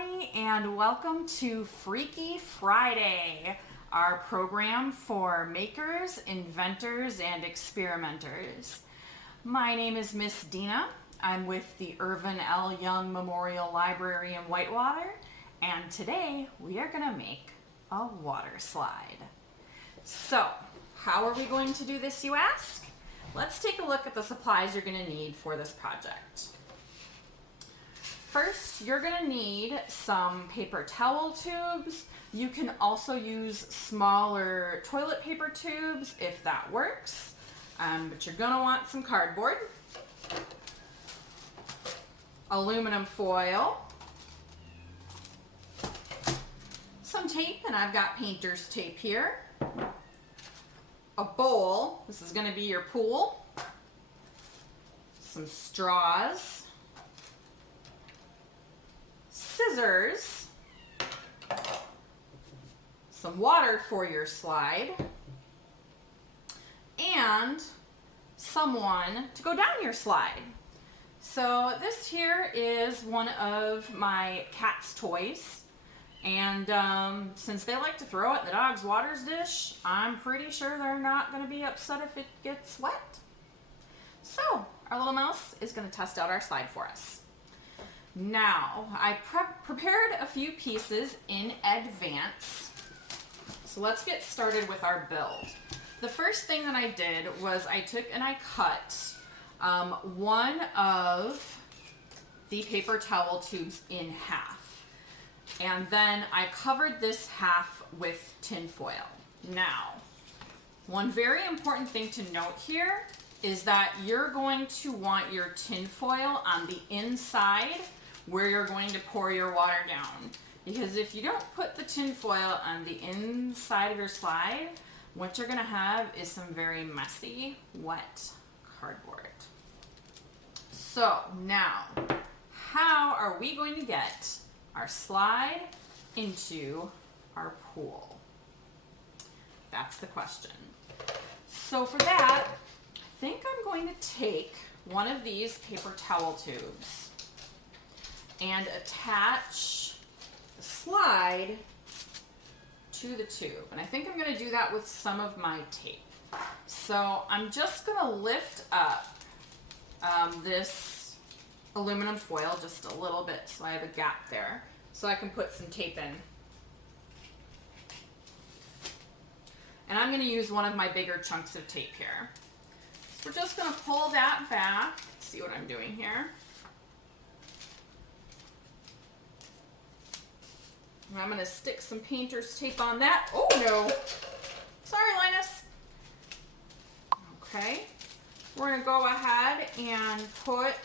everybody, and welcome to Freaky Friday, our program for makers, inventors, and experimenters. My name is Miss Dina. I'm with the Irvin L. Young Memorial Library in Whitewater, and today we are going to make a water slide. So, how are we going to do this, you ask? Let's take a look at the supplies you're going to need for this project. First, you're going to need some paper towel tubes. You can also use smaller toilet paper tubes if that works. But you're going to want some cardboard, aluminum foil, some tape, and I've got painter's tape here, a bowl, this is going to be your pool, some straws, scissors, some water for your slide, and someone to go down your slide. So this here is one of my cat's toys, and since they like to throw it in the dog's waters dish, I'm pretty sure they're not going to be upset if it gets wet. So our little mouse is going to test out our slide for us. Now, I prepared a few pieces in advance, so let's get started with our build. The first thing that I did was I took and I cut one of the paper towel tubes in half. And then I covered this half with tin foil. Now, one very important thing to note here is that you're going to want your tin foil on the inside where you're going to pour your water down. Because if you don't put the tin foil on the inside of your slide, what you're gonna have is some very messy, wet cardboard. So now, how are we going to get our slide into our pool? That's the question. So for that, I think I'm going to take one of these paper towel tubes and attach the slide to the tube. And I think I'm going to do that with some of my tape. So I'm just going to lift up this aluminum foil just a little bit so I have a gap there so I can put some tape in. And I'm going to use one of my bigger chunks of tape here. So we're just going to pull that back. Let's see what I'm doing here. And I'm going to stick some painter's tape on that. Oh no! Sorry, Linus. Okay. We're going to go ahead and put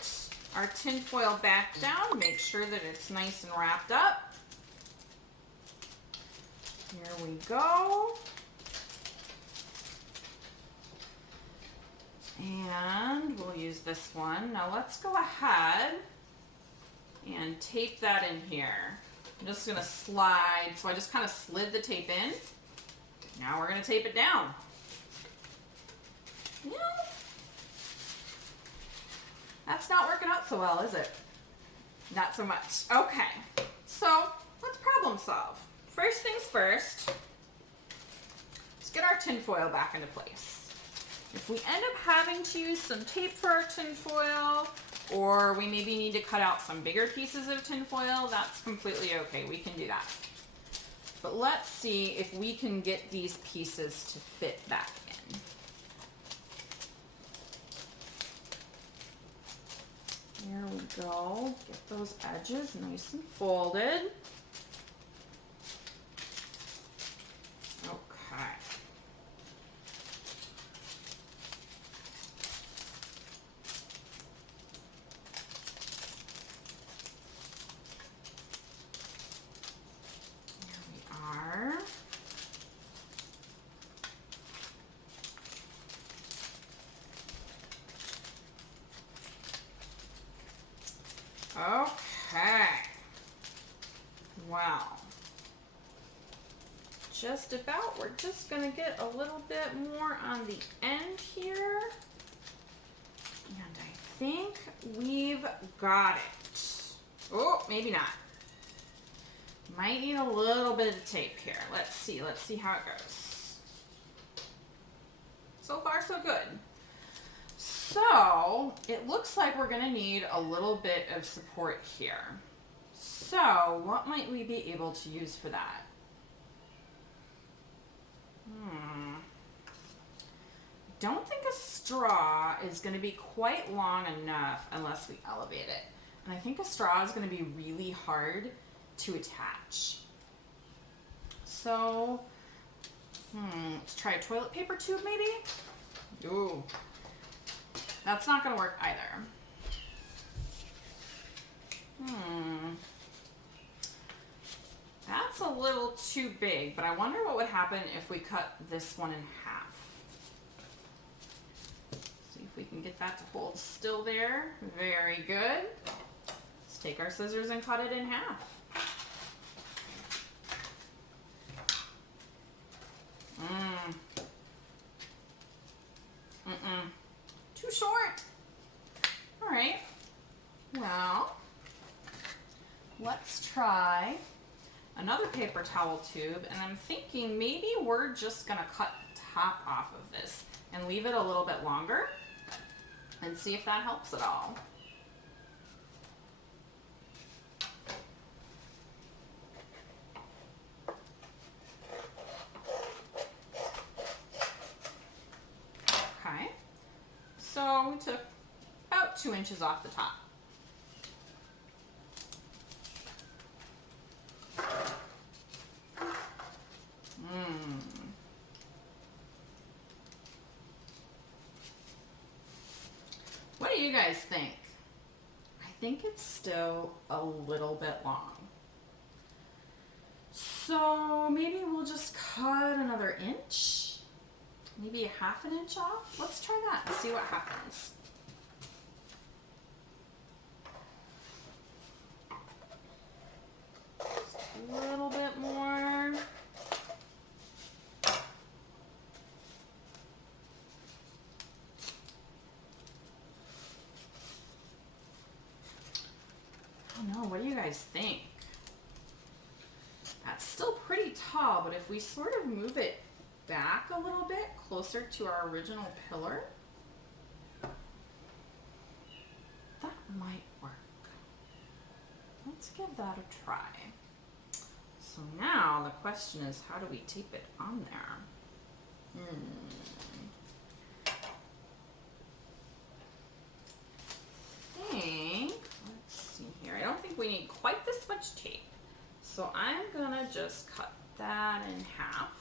our tin foil back down. Make sure that it's nice and wrapped up. Here we go. And we'll use this one. Now let's go ahead and tape that in here. I'm just going to slide, so I just kind of slid the tape in. Now we're going to tape it down. Yeah. That's not working out so well, is it? Not so much. Okay, so let's problem solve. First things first, let's get our tin foil back into place. If we end up having to use some tape for our tin foil, or we maybe need to cut out some bigger pieces of tin foil, that's completely okay. We can do that. But let's see if we can get these pieces to fit back in. There we go. Get those edges nice and folded. Okay. Okay. Wow. Just about. We're just going to get a little bit more on the end here. And I think we've got it. Oh, maybe not. Might need a little bit of tape here. Let's see how it goes. So far, so good. So it looks like we're gonna need a little bit of support here. So what might we be able to use for that? Don't think a straw is going to be quite long enough unless we elevate it. And I think a straw is going to be really hard to attach. So, let's try a toilet paper tube maybe? Ooh, that's not going to work either. That's a little too big, but I wonder what would happen if we cut this one in half. See if we can get that to hold still there. Very good. Let's take our scissors and cut it in half. Too short. All right. Now, let's try another paper towel tube, and I'm thinking maybe we're just gonna cut the top off of this and leave it a little bit longer and see if that helps at all. Okay, so we took about 2 inches off the top. What do you guys think? I think it's still a little bit long. So maybe we'll just cut another inch, maybe a ½ inch off. Let's try that and see what happens. Just a little bit more. I don't know, what do you guys think? That's still pretty tall, but if we sort of move it back a little bit closer to our original pillar, that might work. Let's give that a try. So now the question is, how do we tape it on there? Let's see here. I don't think we need quite this much tape. So I'm gonna just cut that in half.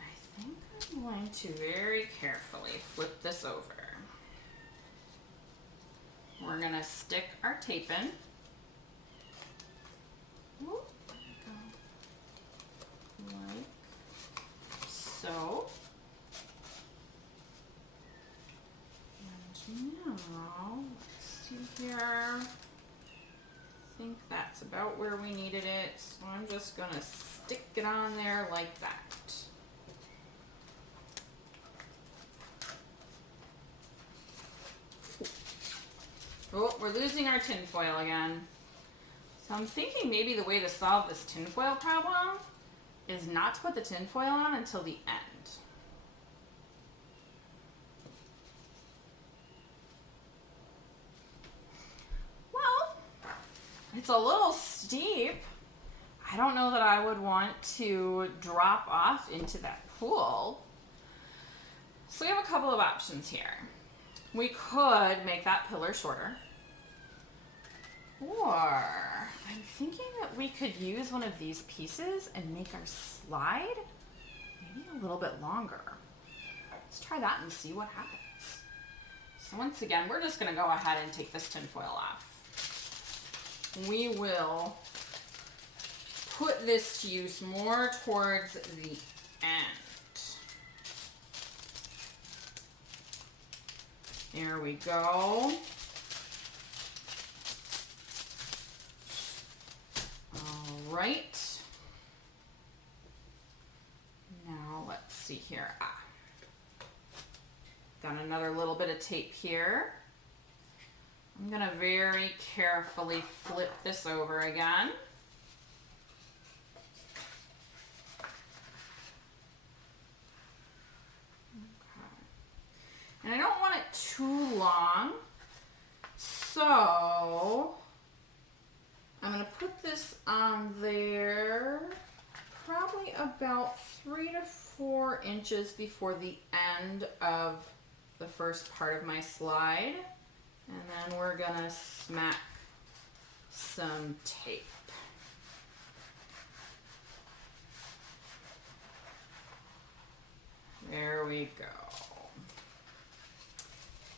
I think I'm going to very carefully flip this over. We're gonna stick our tape in. Whoop, like so. And now, let's see here. I think that's about where we needed it. So I'm just gonna stick it on there like that. Oh, we're losing our tinfoil again. So I'm thinking maybe the way to solve this tinfoil problem is not to put the tinfoil on until the end. Well, it's a little steep. I don't know that I would want to drop off into that pool. So we have a couple of options here. We could make that pillar shorter. Or I'm thinking that we could use one of these pieces and make our slide maybe a little bit longer. Let's try that and see what happens. So once again, we're just gonna go ahead and take this tinfoil off. We will put this to use more towards the end. There we go. All right. Now let's see here. Got another little bit of tape here. I'm gonna very carefully flip this over again. And I don't want it too long, so I'm going to put this on there probably about 3 to 4 inches before the end of the first part of my slide. And then we're going to smack some tape. There we go.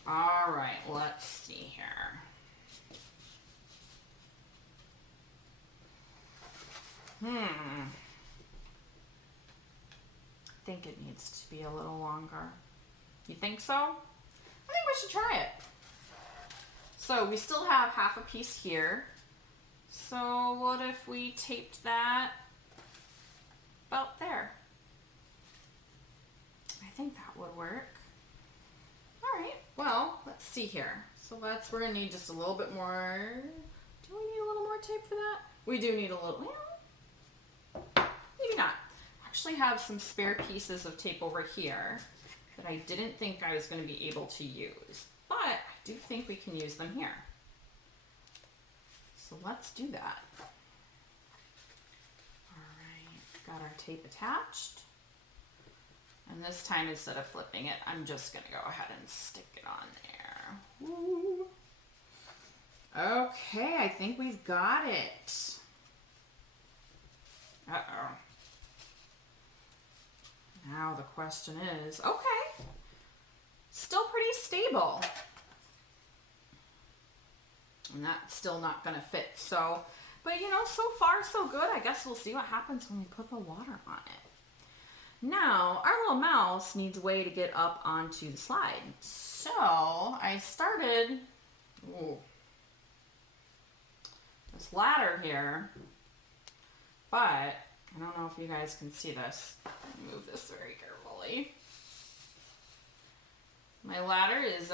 All right, let's see here. I think it needs to be a little longer. You think so? I think we should try it. So we still have half a piece here. So what if we taped that about there? I think that would work. All right, well, let's see here. So we're gonna need just a little bit more. Do we need a little more tape for that? We do need a little, maybe not. I actually have some spare pieces of tape over here that I didn't think I was gonna be able to use, but I do think we can use them here. So let's do that. All right, got our tape attached. And this time, instead of flipping it, I'm just going to go ahead and stick it on there. Woo. Okay, I think we've got it. Uh-oh. Now the question is, okay, still pretty stable. And that's still not going to fit. So, but you know, so far so good. I guess we'll see what happens when we put the water on it. Now, our little mouse needs a way to get up onto the slide. So, I started this ladder here, but I don't know if you guys can see this. I'll move this very carefully. My ladder is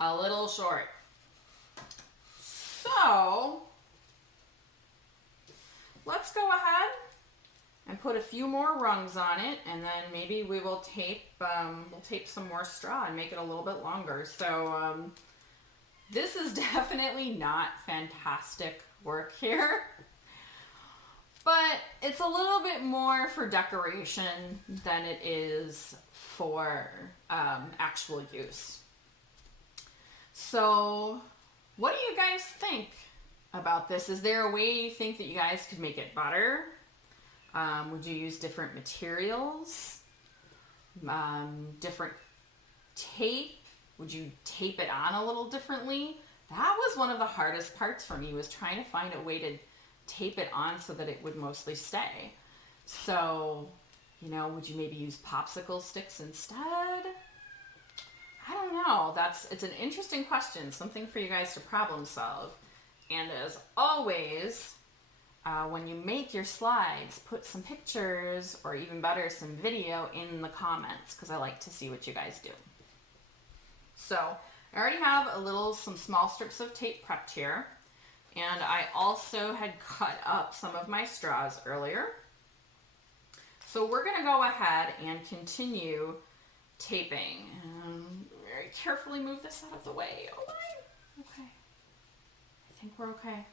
a little short. So, let's go ahead and put a few more rungs on it, and then maybe we will tape some more straw and make it a little bit longer. So this is definitely not fantastic work here, but it's a little bit more for decoration than it is for actual use. So what do you guys think about this? Is there a way you think that you guys could make it better? Would you use different materials? Different tape? Would you tape it on a little differently? That was one of the hardest parts for me, was trying to find a way to tape it on so that it would mostly stay. So, you know, would you maybe use popsicle sticks instead? I don't know. It's an interesting question, something for you guys to problem solve. And as always, when you make your slides, put some pictures, or even better, some video in the comments, because I like to see what you guys do. So I already have some small strips of tape prepped here, and I also had cut up some of my straws earlier. So we're going to go ahead and continue taping. Very carefully move this out of the way. Oh my. Okay. I think we're okay.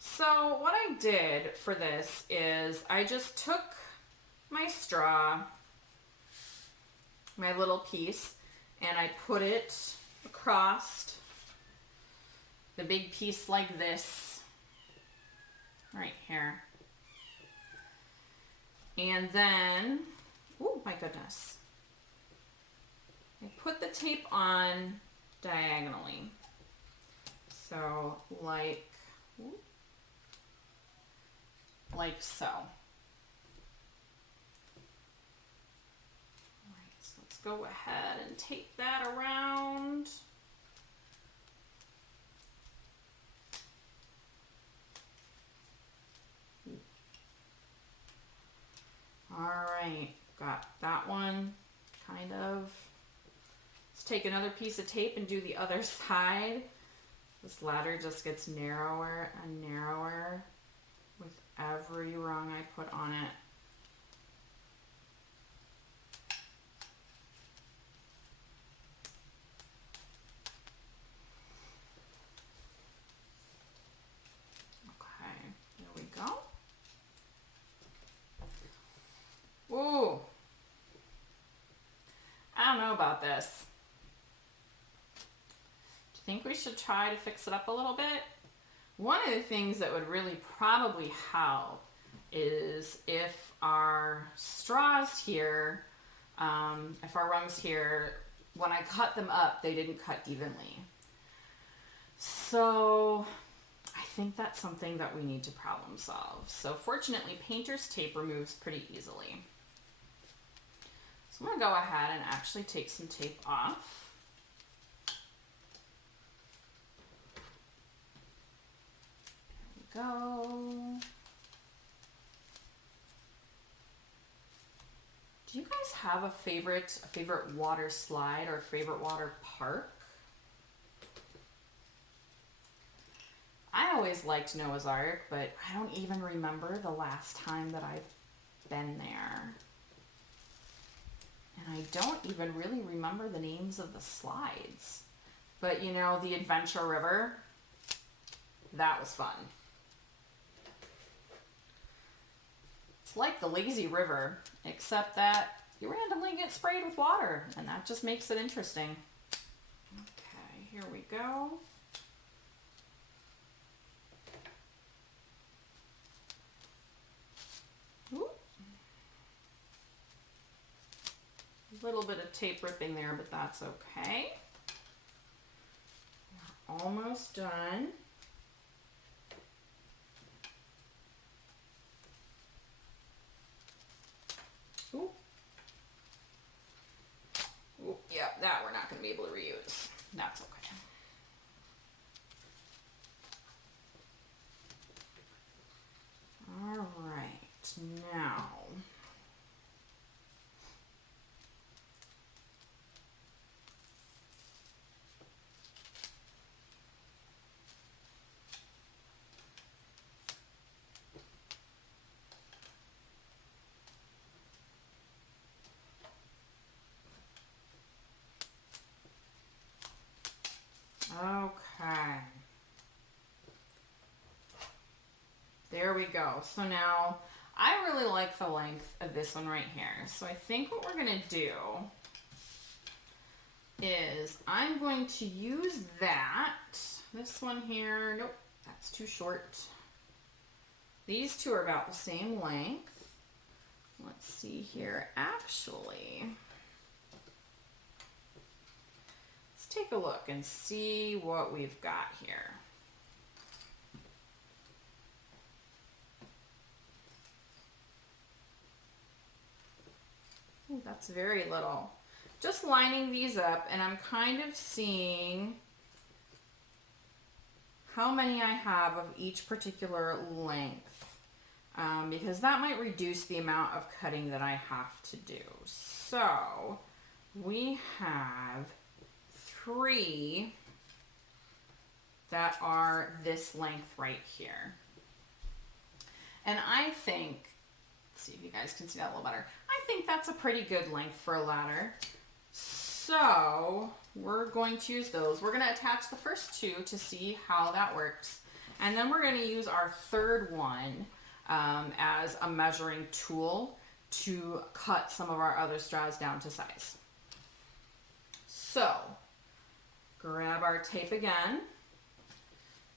So what I did for this is I just took my straw, my little piece, and I put it across the big piece like this, right here. And then, oh my goodness, I put the tape on diagonally. So like so. All right, so let's go ahead and tape that around. All right, got that one kind of. Let's take another piece of tape and do the other side. This ladder just gets narrower and narrower with every rung I put on it. Okay, there we go. Ooh, I don't know about this. Do you think we should try to fix it up a little bit? One of the things that would really probably help is if our straws here, if our rungs here, when I cut them up, they didn't cut evenly. So I think that's something that we need to problem solve. So fortunately, painter's tape removes pretty easily. So I'm going to go ahead and actually take some tape off. There we go. Do you guys have a favorite water slide or a favorite water park? I always liked Noah's Ark, but I don't even remember the last time that I've been there. And I don't even really remember the names of the slides. But you know, the Adventure River, that was fun. It's like the lazy river, except that you randomly get sprayed with water, and that just makes it interesting. Okay, here we go. Ooh. A little bit of tape ripping there, but that's okay. We're almost done. Ooh. Ooh, yeah, that we're not going to be able to reuse. That's okay. All right, now. Okay. There we go. So now I really like the length of this one right here. So I think what we're going to do is I'm going to use that. This one here, nope, that's too short. These two are about the same length. Let's see here. Actually, let's take a look and see what we've got here. Ooh, that's very little. Just lining these up, and I'm kind of seeing how many I have of each particular length, because that might reduce the amount of cutting that I have to do. So we have 3 that are this length right here. And I think, let's see if you guys can see that a little better. I think that's a pretty good length for a ladder. So we're going to use those. We're going to attach the first 2 to see how that works. And then we're going to use our third one as a measuring tool to cut some of our other straws down to size. So grab our tape again.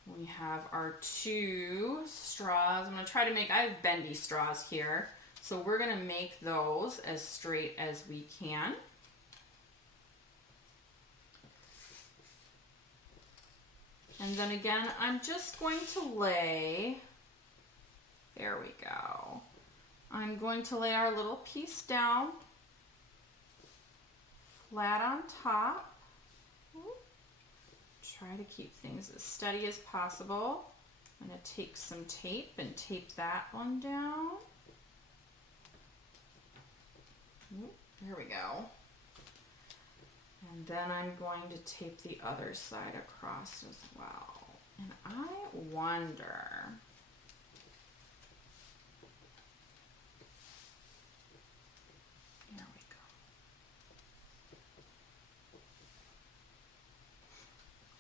We have our 2 straws. I'm going to try to make, I have bendy straws here. So we're going to make those as straight as we can. And then again, I'm just going to lay, there we go. I'm going to lay our little piece down, flat on top. Try to keep things as steady as possible. I'm going to take some tape and tape that one down. There we go. And then I'm going to tape the other side across as well. And I wonder, here we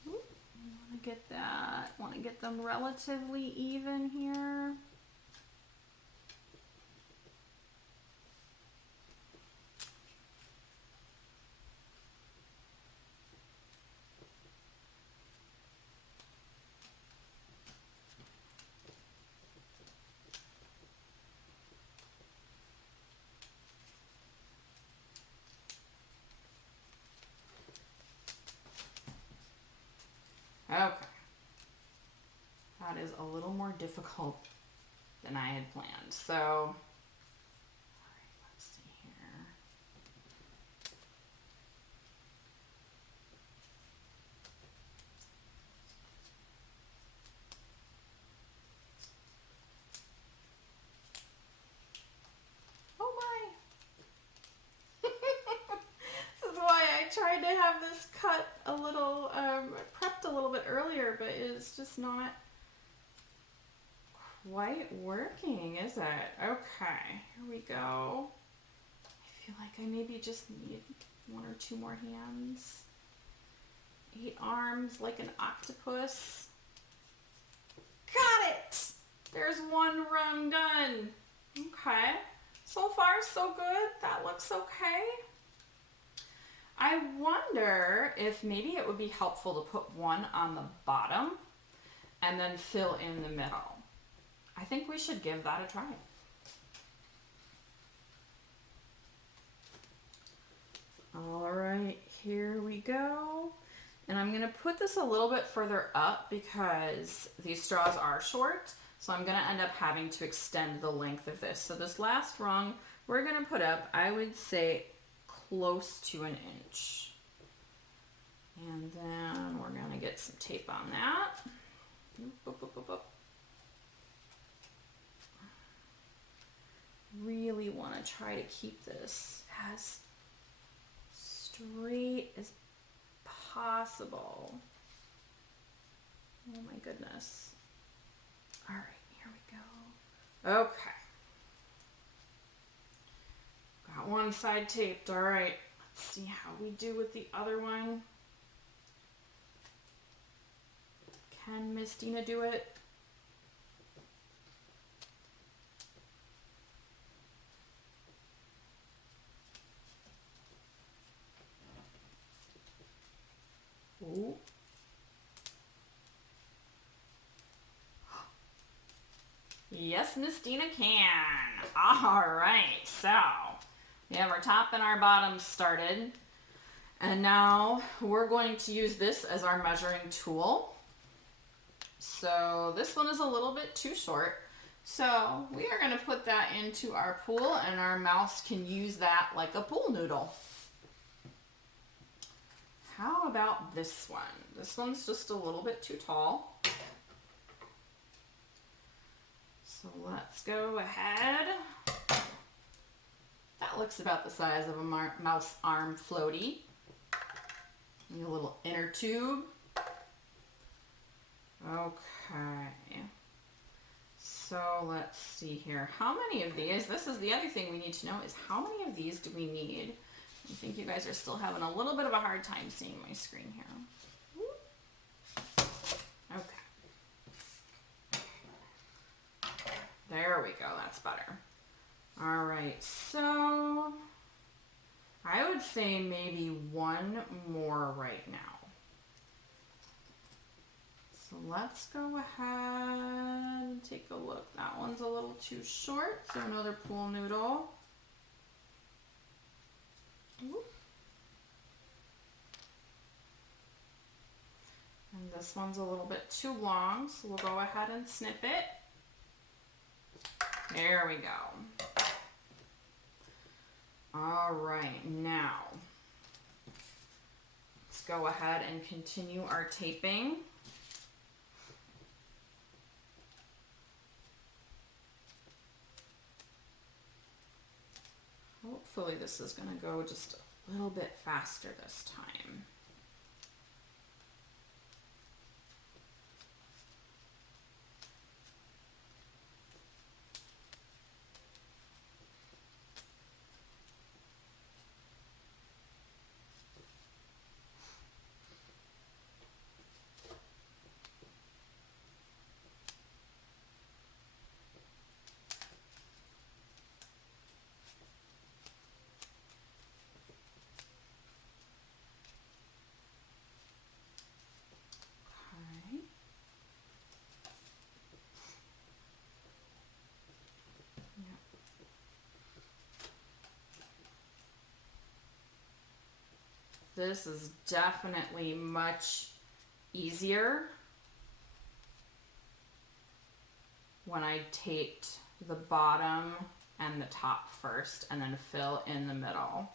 go. Ooh, I want to get that, want to get them relatively even here. Okay. That is a little more difficult than I had planned. So, all right, let's see here. Oh my. This is why I tried to have this cut a little, prepped a little bit earlier, but it's just not quite working, is it? Okay, here we go. I feel like I maybe just need 1 or 2 more hands. 8 arms like an octopus. Got it! There's 1 rung done. Okay, so far so good. That looks okay. I wonder if maybe it would be helpful to put 1 on the bottom and then fill in the middle. I think we should give that a try. All right, here we go. And I'm gonna put this a little bit further up because these straws are short. So I'm gonna end up having to extend the length of this. So this last rung, we're gonna put up, I would say, close to 1 inch. And then we're gonna get some tape on that. Boop, boop, boop, boop. Really wanna try to keep this as straight as possible. Oh my goodness. All right, here we go. Okay. Got one side taped. All right, let's see how we do with the other one. Can Miss Dina do it? Ooh. Yes, Miss Dina can. All right, so we have our top and our bottom started. And now we're going to use this as our measuring tool. So this one is a little bit too short. So we are going to put that into our pool, and our mouse can use that like a pool noodle. How about this one? This one's just a little bit too tall. So let's go ahead. That looks about the size of a mouse arm floaty. And a little inner tube. Okay. So let's see here. How many of these? This is the other thing we need to know is how many of these do we need? I think you guys are still having a little bit of a hard time seeing my screen here. Okay. There we go, that's better. All right, so I would say maybe 1 more right now. So let's go ahead and take a look. That one's a little too short, so another pool noodle. Ooh. And this one's a little bit too long, so we'll go ahead and snip it. There we go. All right, now let's go ahead and continue our taping. Hopefully this is going to go just a little bit faster this time. This is definitely much easier when I taped the bottom and the top first and then fill in the middle.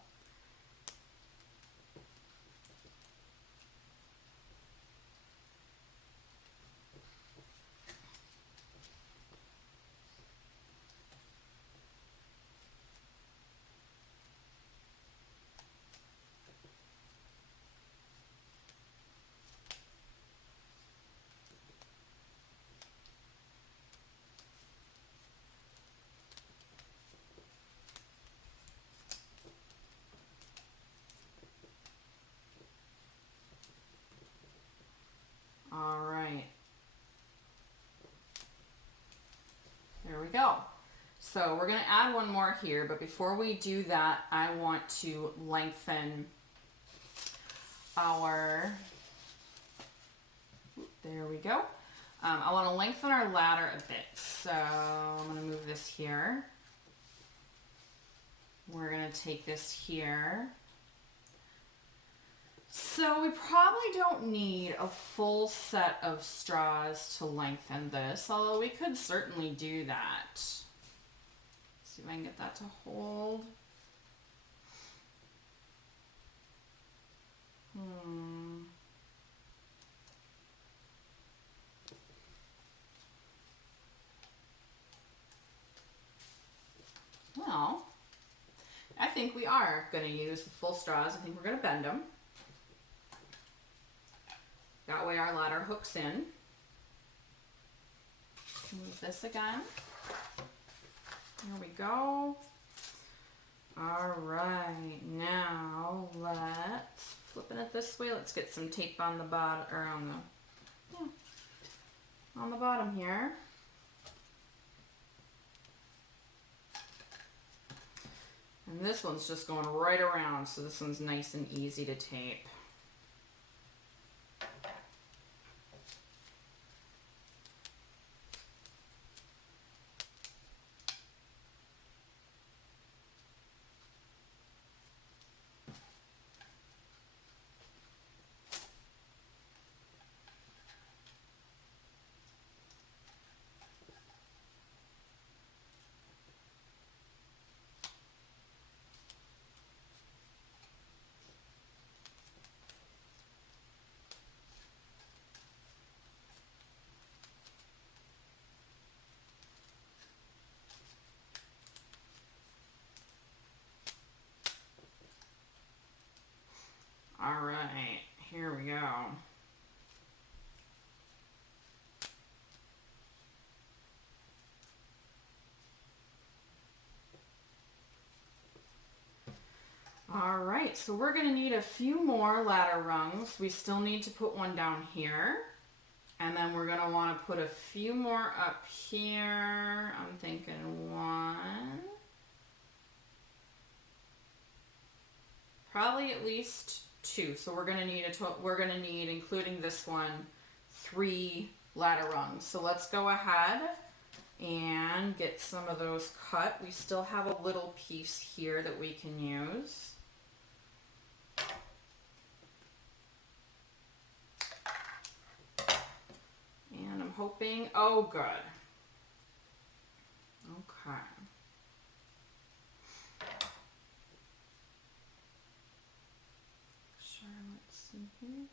All right. There we go. So we're going to add one more here, but before we do that, I want to lengthen our, there we go. I want to lengthen our ladder a bit. So I'm going to move this here. We're going to take this here. So we probably don't need a full set of straws to lengthen this, although we could certainly do that. Let's see if I can get that to hold. Well, I think we are going to use the full straws. I think we're going to bend them. That way our ladder hooks in. Move this again. There we go. All right, now let's flipping it this way. Let's get some tape on the bottom, or on the bottom here. And this one's just going right around, so this one's nice and easy to tape. All right, here we go. All right, so we're going to need a few more ladder rungs. We still need to put one down here. And then we're going to want to put a few more up here. I'm thinking one. Probably at least two. So we're going to need including this one, 3 ladder rungs. So let's go ahead and get some of those cut. We still have a little piece here that we can use. And I'm hoping, oh good. Okay. Sure, let's see here.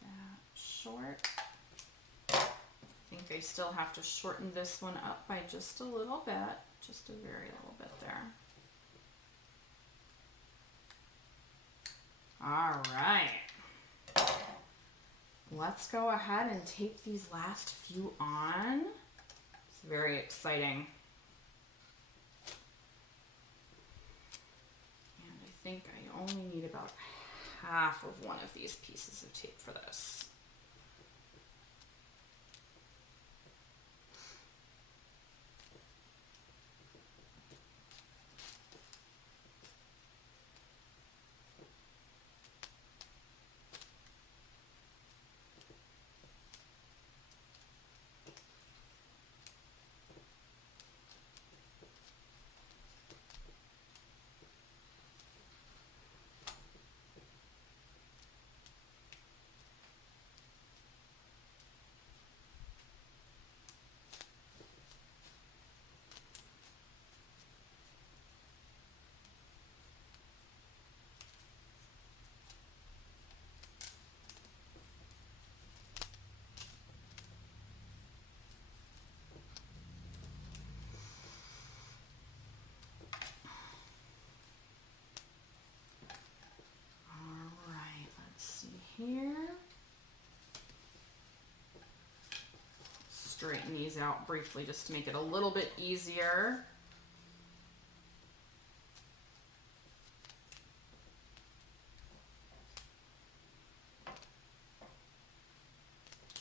That short. I think I I still have to shorten this one up by just a little bit, just a very little bit there. All right. Let's go ahead and tape these last few on. It's very exciting. And I think I only need about half of one of these pieces of tape for this. Here. Straighten these out briefly just to make it a little bit easier.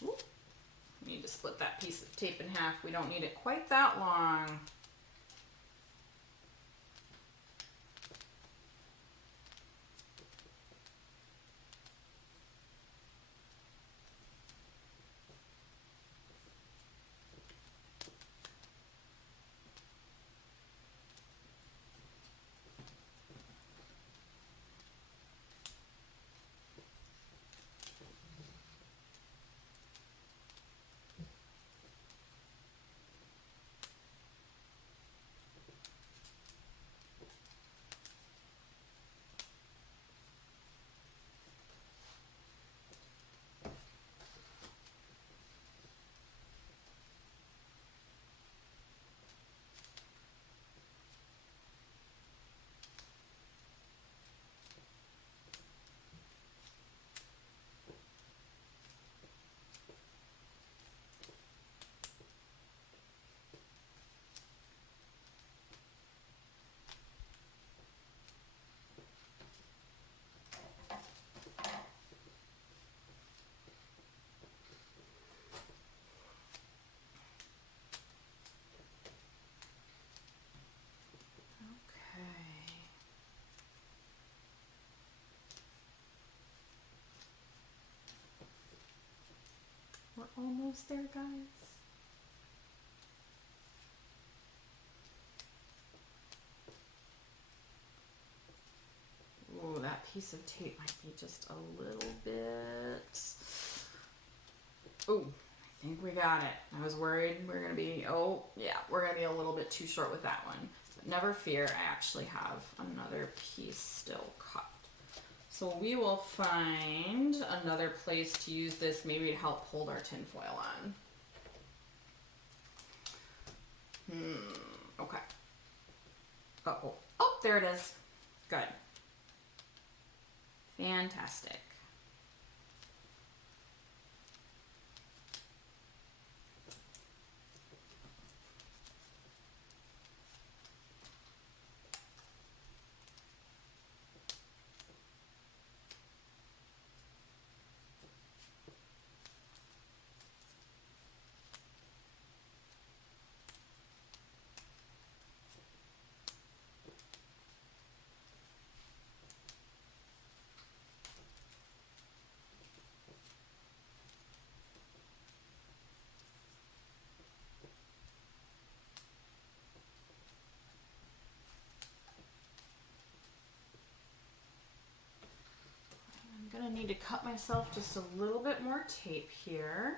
Ooh. We need to split that piece of tape in half. We don't need it quite that long. We're almost there, guys. Ooh, that piece of tape might be just a little bit. Ooh, I think we got it. I was worried we're gonna be, oh yeah, we're gonna be a little bit too short with that one. But never fear, I actually have another piece still cut. So we will find another place to use this, maybe to help hold our tin foil on. Okay. Uh-oh. Oh, there it is. Good. Fantastic. I'm gonna need to cut myself just a little bit more tape here.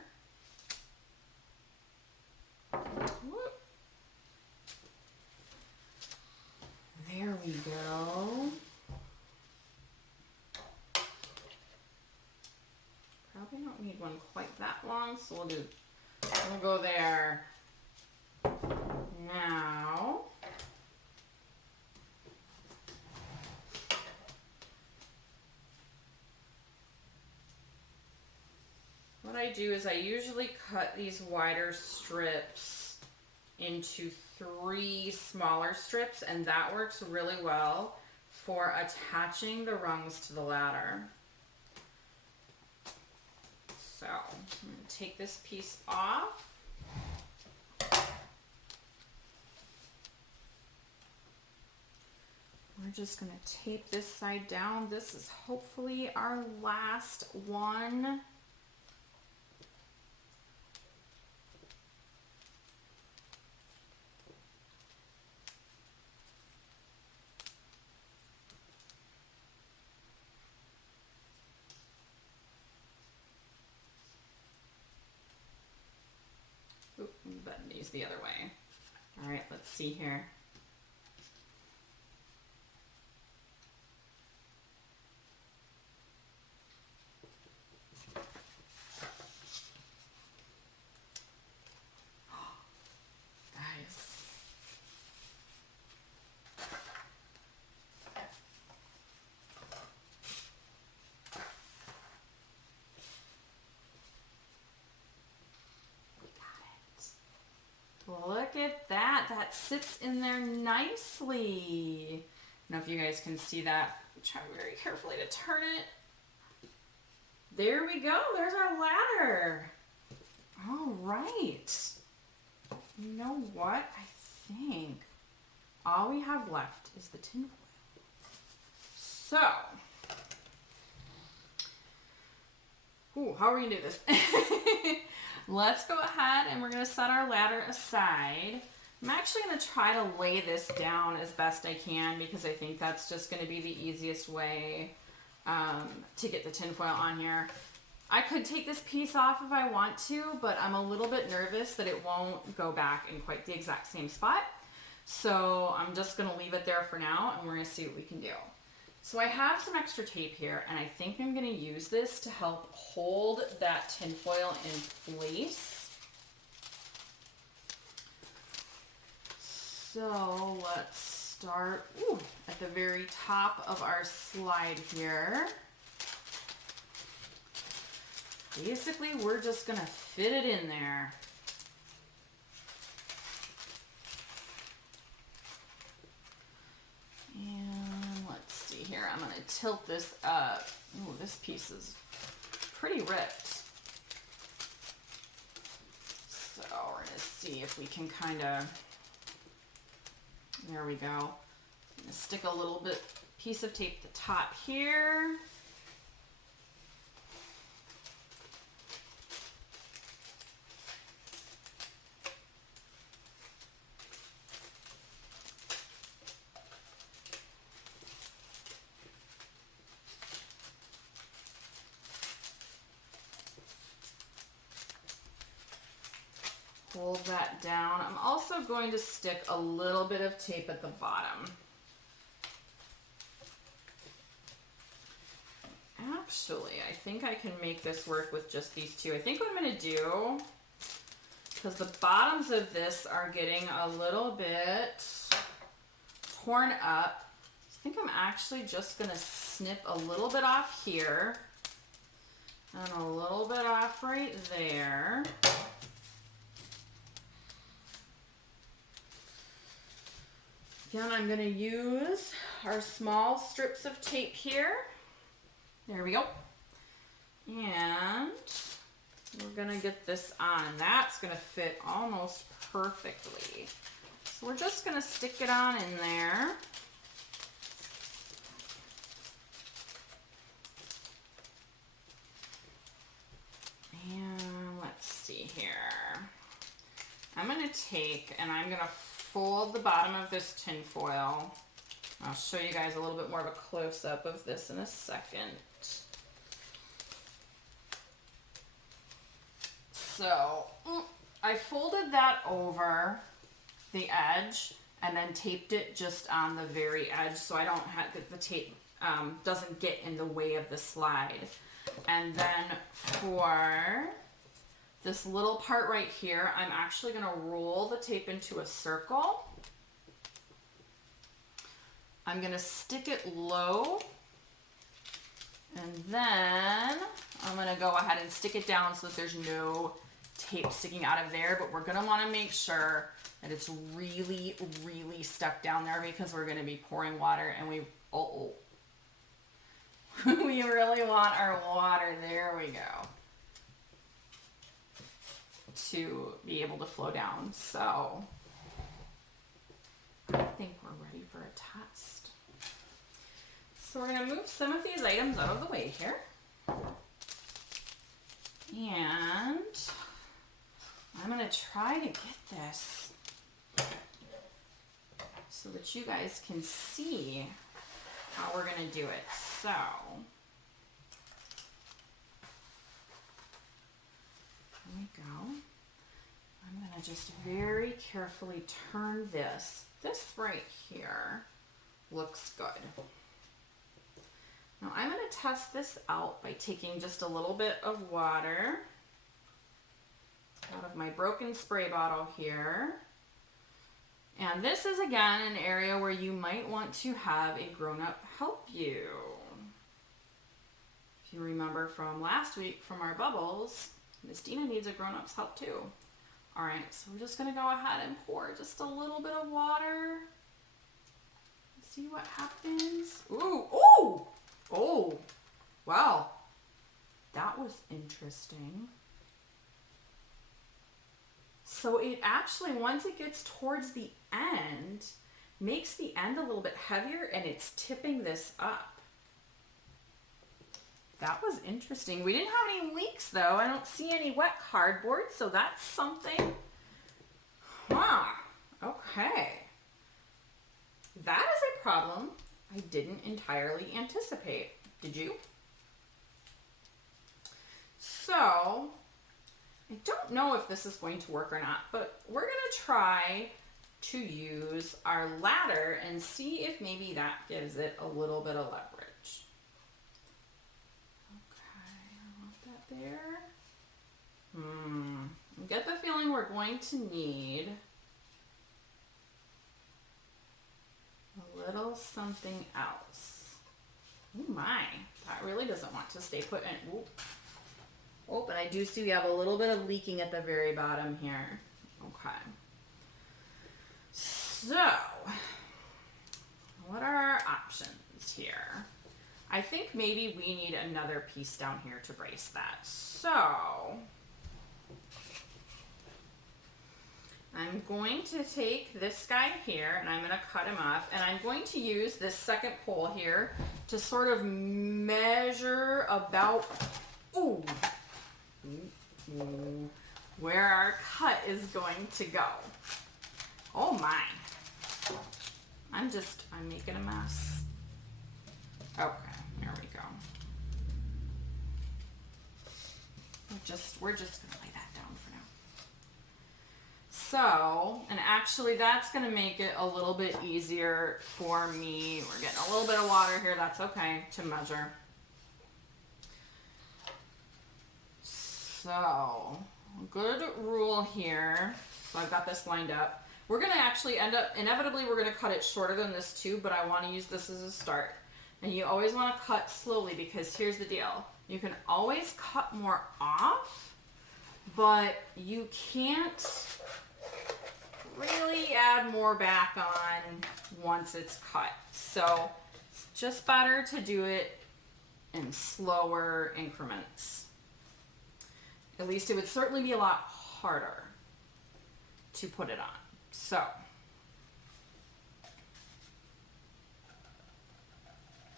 Whoop. There we go. Probably don't need one quite that long, so we'll do we'll go there. Now, what I do is I usually cut these wider strips into 3 smaller strips, and that works really well for attaching the rungs to the ladder. So I'm going to take this piece off. We're just going to tape this side down. This is hopefully our last one. Oop, button these the other way. All right, let's see here. Look at that. That sits in there nicely. I don't know if you guys can see that. I'm trying very carefully to turn it. There we go. There's our ladder. All right. You know what? I think all we have left is the tin foil. So, how are we going to do this? Let's go ahead and we're going to set our ladder aside. I'm actually going to try to lay this down as best I can because I think that's just going to be the easiest way to get the tinfoil on here. I could take this piece off if I want to, but I'm a little bit nervous that it won't go back in quite the exact same spot. So I'm just going to leave it there for now and we're going to see what we can do. So I have some extra tape here, and I think I'm going to use this to help hold that tinfoil in place. So let's start at the very top of our slide here. Basically, we're just going to fit it in there. And let's see here. I'm going to tilt this up. Ooh, this piece is pretty ripped. So we're going to see if we can kind of, there we go. I'm going to stick a little bit piece of tape at the top here. Hold that down. I'm also going to stick a little bit of tape at the bottom. Actually, I think I can make this work with just these two. I think what I'm going to do, because the bottoms of this are getting a little bit torn up, I think I'm actually just going to snip a little bit off here and a little bit off right there. Again, I'm going to use our small strips of tape here. There we go. And we're going to get this on. That's going to fit almost perfectly. So we're just going to stick it on in there. And let's see here. I'm going to take and I'm going to fold the bottom of this tin foil. I'll show you guys a little bit more of a close-up of this in a second. So I folded that over the edge and then taped it just on the very edge so I don't have the tape doesn't get in the way of the slide. And then for this little part right here, I'm actually going to roll the tape into a circle. I'm going to stick it low, and then I'm going to go ahead and stick it down so that there's no tape sticking out of there, but we're going to want to make sure that it's really, really stuck down there because we're going to be pouring water, and we we really want our water, there we go, to be able to flow down. So I think we're ready for a test. So we're going to move some of these items out of the way here. And I'm going to try to get this so that you guys can see how we're going to do it. So there we go. I'm going to just very carefully turn this. This right here looks good. Now I'm going to test this out by taking just a little bit of water out of my broken spray bottle here. And this is again an area where you might want to have a grown-up help you. If you remember from last week from our bubbles, Miss Dina needs a grown-up's help too. All right, so we're just gonna go ahead and pour just a little bit of water. See what happens. Ooh, ooh, oh, wow. That was interesting. So it actually, once it gets towards the end, makes the end a little bit heavier, and it's tipping this up. That was interesting. We didn't have any leaks though. I don't see any wet cardboard, so that's something. Huh, okay. That is a problem I didn't entirely anticipate. Did you? So, I don't know if this is going to work or not, but we're going to try to use our ladder and see if maybe that gives it a little bit of leverage. Okay, I want that there. I get the feeling we're going to need a little something else. Oh my, that really doesn't want to stay put in. Ooh. Oh, but I do see we have a little bit of leaking at the very bottom here. Okay. So, what are our options here? I think maybe we need another piece down here to brace that. So, I'm going to take this guy here and I'm going to cut him off, and I'm going to use this second pole here to sort of measure about, where our cut is going to go. Oh my. I'm making a mess. Okay, there we go. We're just gonna lay that down for now. So, and actually that's gonna make it a little bit easier for me. We're getting a little bit of water here, that's okay, to measure. So, good rule here. So I've got this lined up. We're gonna actually inevitably we're gonna cut it shorter than this too, but I wanna use this as a start. And you always wanna cut slowly, because here's the deal. You can always cut more off, but you can't really add more back on once it's cut. So it's just better to do it in slower increments. At least it would certainly be a lot harder to put it on. So,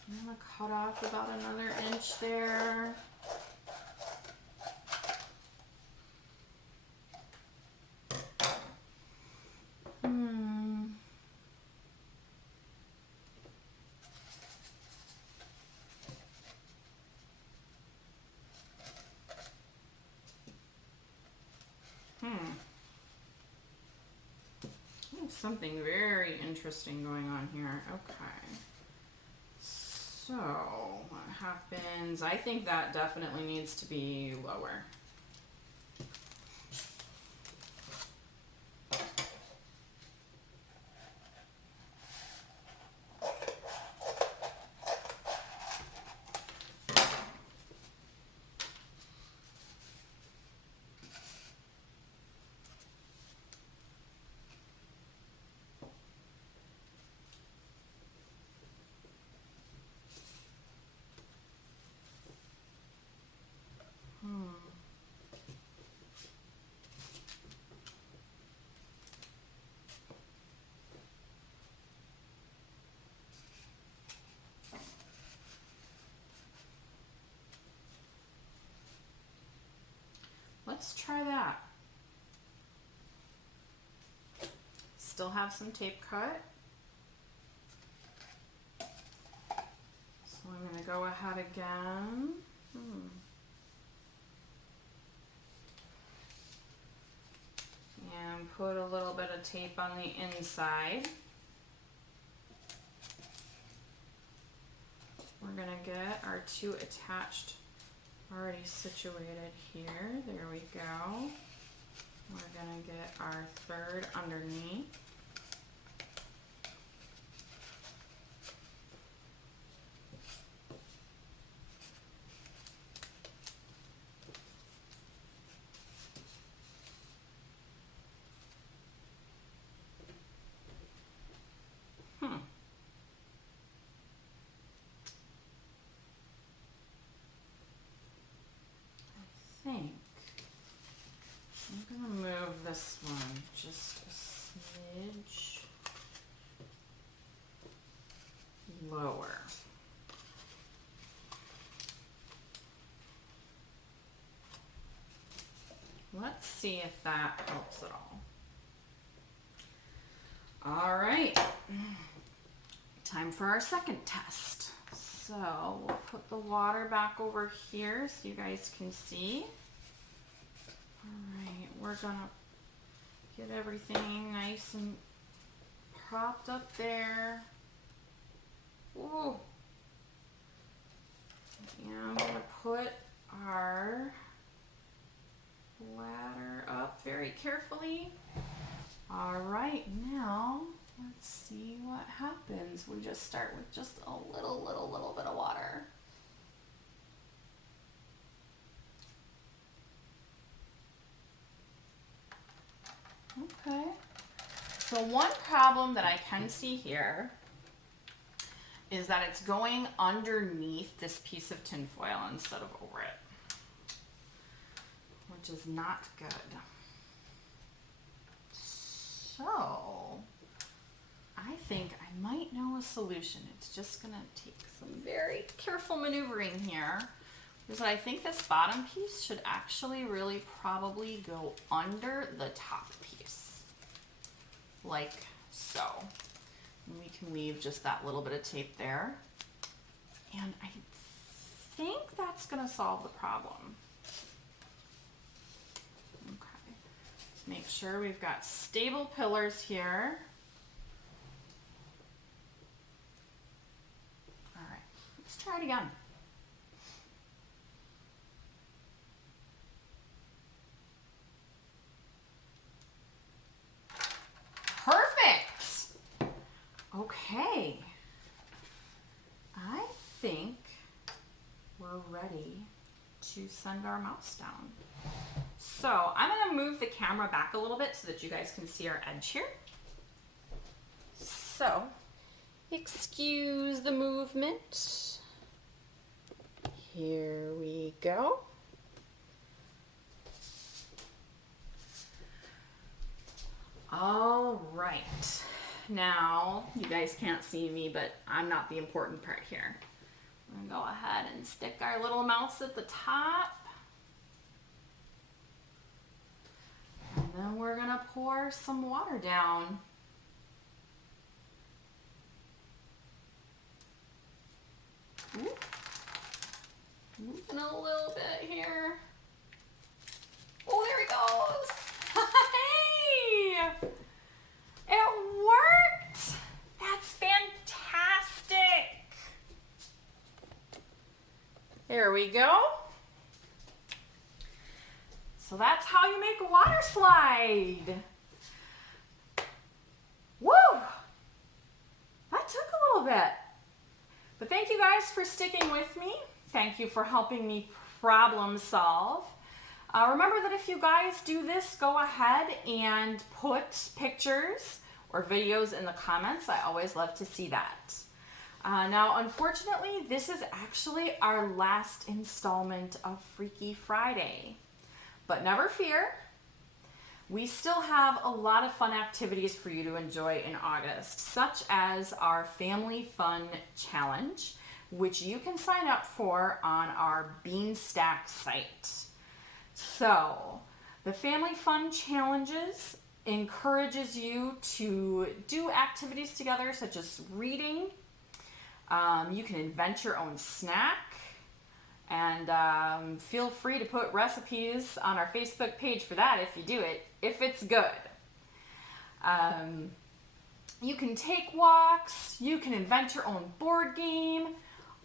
I'm gonna cut off about another inch there. Something very interesting going on here. Okay. So, what happens? I think that definitely needs to be lower. let's try that. Still have some tape cut. So I'm going to go ahead again. And put a little bit of tape on the inside. We're going to get our two attached already situated here. There we go. We're going to get our third underneath. I think I'm going to move this one just a smidge lower. Let's see if that helps at all. All right, time for our second test. So we'll put the water back over here so you guys can see. All right, we're gonna get everything nice and propped up there. Ooh. And I'm gonna put our ladder up very carefully. All right, now let's see what happens. We just start with just a little bit of water. Okay. So one problem that I can see here is that it's going underneath this piece of tin foil instead of over it, which is not good. So I think I might know a solution. It's just gonna take some very careful maneuvering here, because I think this bottom piece should actually really probably go under the top piece, like so. And we can leave just that little bit of tape there. And I think that's gonna solve the problem. Okay, let's make sure we've got stable pillars here. All right, let's try it again. Perfect. Okay. I think we're ready to send our mouse down. So I'm going to move the camera back a little bit so that you guys can see our edge here. So excuse the movement. Here we go. All right. Now, you guys can't see me, but I'm not the important part here. We're gonna go ahead and stick our little mouse at the top. And then we're gonna pour some water down. Ooh. Moving a little bit here. Oh, there he goes. Hey! It worked! That's fantastic! There we go. So that's how you make a water slide. Woo! That took a little bit. But thank you guys for sticking with me. Thank you for helping me problem solve. Remember that if you guys do this, go ahead and put pictures or videos in the comments. I always love to see that. Now, unfortunately, this is actually our last installment of Freaky Friday. But never fear, we still have a lot of fun activities for you to enjoy in August, such as our Family Fun Challenge, which you can sign up for on our Beanstack site. So The Family Fun Challenges encourages you to do activities together, such as reading. You can invent your own snack, and feel free to put recipes on our Facebook page for that if you do it, if it's good. You can take walks, you can invent your own board game,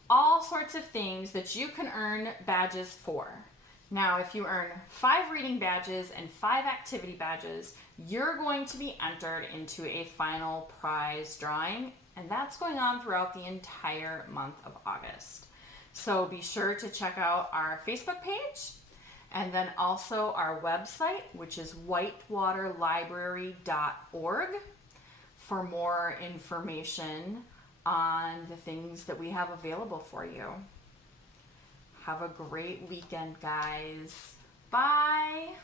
all sorts of things that you can earn badges for. Now, if you earn 5 reading badges and 5 activity badges, you're going to be entered into a final prize drawing, and that's going on throughout the entire month of August. So be sure to check out our Facebook page and then also our website, which is whitewaterlibrary.org, for more information on the things that we have available for you. Have a great weekend, guys. Bye.